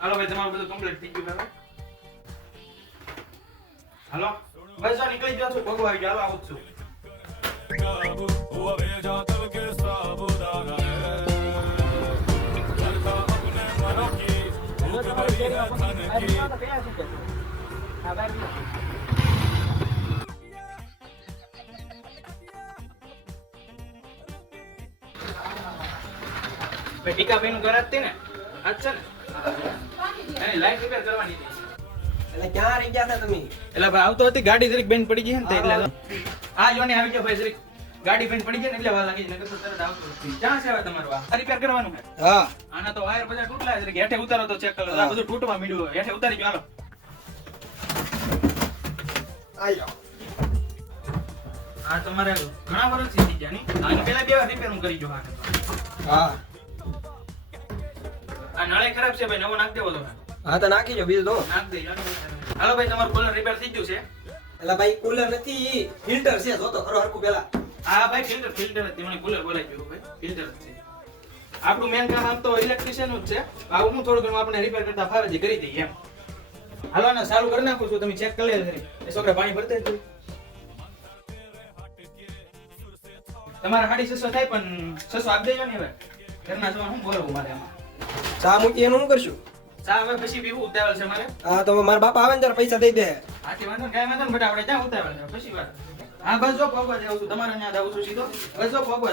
હાલો ભાઈ તમારું બધું કમ્પ્લીટ થઈ ગયું હવે હાલો બસ જો નીકળી ગયો છું ભગવા આવી ગયો હાલો આવું જ છું ભાઈ ટીકાભાઈ નું ઘર જ તે ને આજ છે ને એની લાઈટ રિપેર કરવાની હતી એટલે ક્યાં રહી ગયા હતા તમે? એટલે ભાઈ આવતો હતી ગાડી જરીક બેન પડી ગઈ ને એટલે આ જોને આવી ગયો ભાઈ જરીક ગાડી બેન પડી ગઈ ને એટલે વાર લાગી નકર તો તરત આવતો નથી ક્યાં છે હવે તમારું આ રિપેર કરવાનું છે હા આના તો વાયર બધા તૂટલા જરીક હેઠે ઉતારો તો ચેક કરો આ બધું તૂટવા માંડ્યું હેઠે ઉતારી ગયો હાલો આયો આ તમારે ઘણા વર્ષથી થઈ ગયા ની આની પહેલા બે વાર રિપેર હું કરી ગયો હા આ નળે ખરાબ છે ભાઈ નવો નાખ દેવો તો હા તો નાખી જો બીજું તો નાખ દે હાલો ભાઈ તમારું કુલર રિપેર થઈ ગયું છે એટલે ભાઈ કુલર નથી ફિલ્ટર છે જો તો ખરો હરકું પેલા હા ભાઈ ફિલ્ટર જ છે મને કુલર બોલાઈ ગયું ભાઈ ફિલ્ટર જ છે આપણું મેન કામ આમ તો ઇલેક્ટ્રિશિયન જ છે આવું હું થોડું ઘણું આપણે રિપેર કરતા ફાવે છે કરી દઈએ એમ હાલો ને ચાલુ કરી નાખું છું તમે ચેક કરી લેજો એ છોકરા પાણી ભરતે જ તમારે 650 થાય પણ 600 આપી દેજો ને હવે ઘરના જવા હું બોલવું મારે આમાં ચા મૂકી એનું શું કરશું? ચા હવે પછી પીવું ઉતાવળ છે મારે હા તો મારા બાપા આવે ને ત્યારે પૈસા દઈ દે. આથી વાંધો ને કાંઈ વાંધો ને બેટા આપણે ક્યાં ઉતાવળ છે પછી વાત હા બસ જો પગવા જાઉં છું તમારે ત્યાં જાઉં છું સીધો બસ જો પગવા